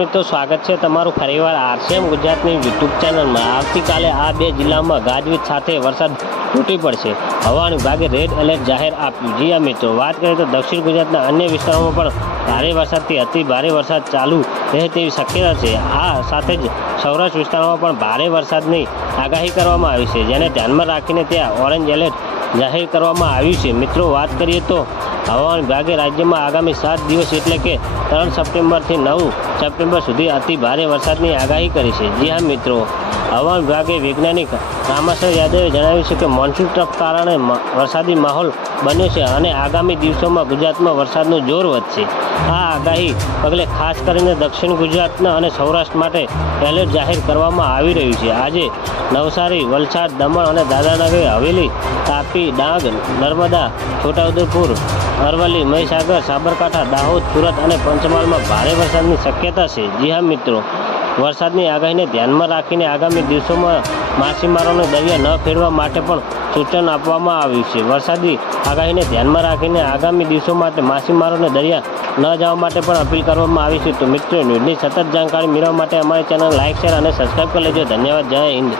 મિત્રો, સ્વાગત છે તમારું ફરીવાર આરસીએમ ગુજરાતની યુટ્યુબ ચેનલમાં. આવતીકાલે આ બે જિલ્લામાં ગાજવીજ સાથે વરસાદ તૂટી પડશે. હવામાન વિભાગે રેડ એલર્ટ જાહેર આપ્યું. જી આ મિત્રો, વાત કરીએ તો દક્ષિણ ગુજરાતના અન્ય વિસ્તારોમાં પણ ભારે વરસાદથી અતિ ભારે વરસાદ ચાલુ રહે તેવી શક્યતા છે. આ સાથે જ સૌરાષ્ટ્ર વિસ્તારોમાં પણ ભારે વરસાદની આગાહી કરવામાં આવી છે. જેને ધ્યાનમાં રાખીને ત્યાં ઓરેન્જ એલર્ટ જાહેર કરવામાં આવ્યું છે. મિત્રો, વાત કરીએ તો હવામાન વિભાગે રાજ્યમાં આગામી સાત દિવસ એટલે કે ત્રણ સપ્ટેમ્બરથી નવ સપ્ટેમ્બર સુધી અતિ ભારે વરસાદની આગાહી કરી છે. જી હા, મિત્રો. હવામાન વિભાગે વૈજ્ઞાનિક રામાસર યાદવે જણાવ્યું છે કે મોન્સૂન ટ્રફ કારણે વરસાદી માહોલ બન્યો છે અને આગામી દિવસોમાં ગુજરાતમાં વરસાદનું જોર વધશે. આ આગાહી પગલે ખાસ કરીને દક્ષિણ ગુજરાતના અને સૌરાષ્ટ્ર માટે એલર્ટ જાહેર કરવામાં આવી રહ્યું છે. આજે નવસારી, વલસાડ, દમણ અને દાદરાનગર હવેલી, તાપી, ડાંગ, નર્મદા, છોટાઉદેપુર, અરવલ્લી, મહીસાગર, સાબરકાંઠા, દાહોદ, સુરત અને પંચમહાલમાં ભારે વરસાદની શક્યતા છે. જી હા મિત્રો વરસાદની આગાહીને ધ્યાનમાં રાખીને આગામી દિવસોમાં માછીમારોને દરિયા ન ખેડવા માટે પણ સૂચન આપવામાં આવ્યું છે. વરસાદની આગાહીને ધ્યાનમાં રાખીને આગામી દિવસો માટે માછીમારોને દરિયા ન જવા માટે પણ અપીલ કરવામાં આવી છે. તો મિત્રો, ન્યૂઝની સતત જાણકારી મેળવવા માટે અમારી ચેનલ લાઇક શેર અને સબસ્ક્રાઈબ કરી લેજો. ધન્યવાદ. જય હિન્દ.